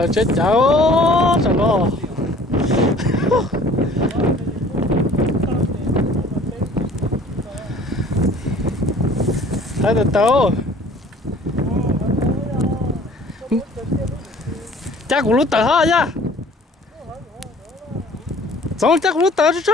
là chết cháu sao nó hai tờ tàu chắc cũng lúc tờ ha nha xong chắc cũng lúc tờ chứ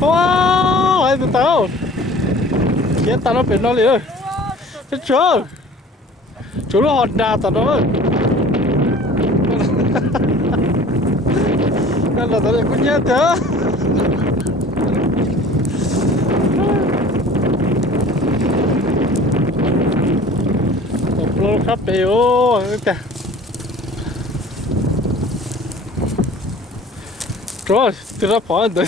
wow hai tờ tàu kia tao nó phải nó liền chết chưa chú nó hòn đà tao nó nên là tao cũng nhớ thế lô khắp bèo kìa rồi từ đó phải rồi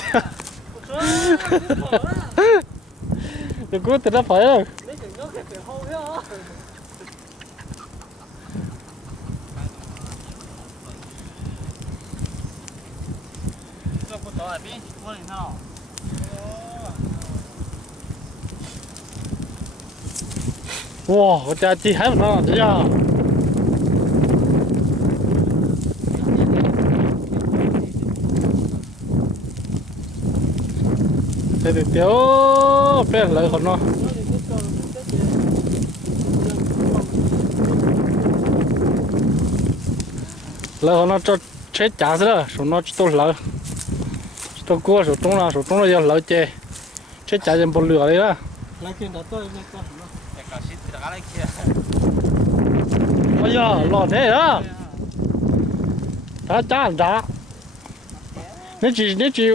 đừng có từ đó phải rồi wow,我家鸡还不能这样。这得丢，别来好了。来好了，这车架子了，手拿都老，都过手中了要老接，车架就不留的了。来见到多那个。ôi giời, lò thế đó. Đã chá. Nếu chỉ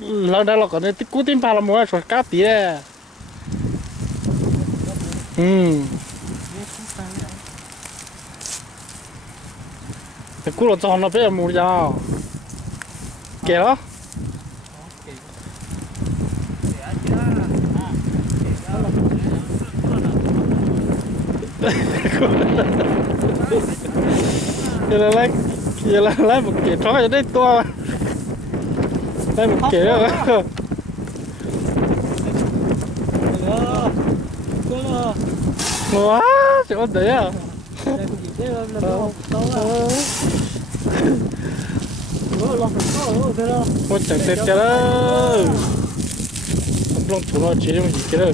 lần đây là có nên cú tim pa là mua sốt cá tía. Thì cú là tròn nó phải mua ra. Kệ đó. Vậy là lấy một kẻ trói ở đây to lấy một kẻ đó quá chịu ổn đấy à ôi chẳng tết cho đó không lông chủ nó chỉ không gì kia đâu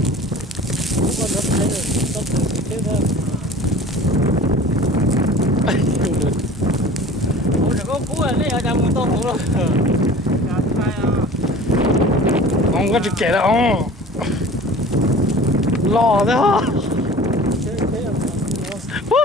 không có chữ kể đâu lo thế hả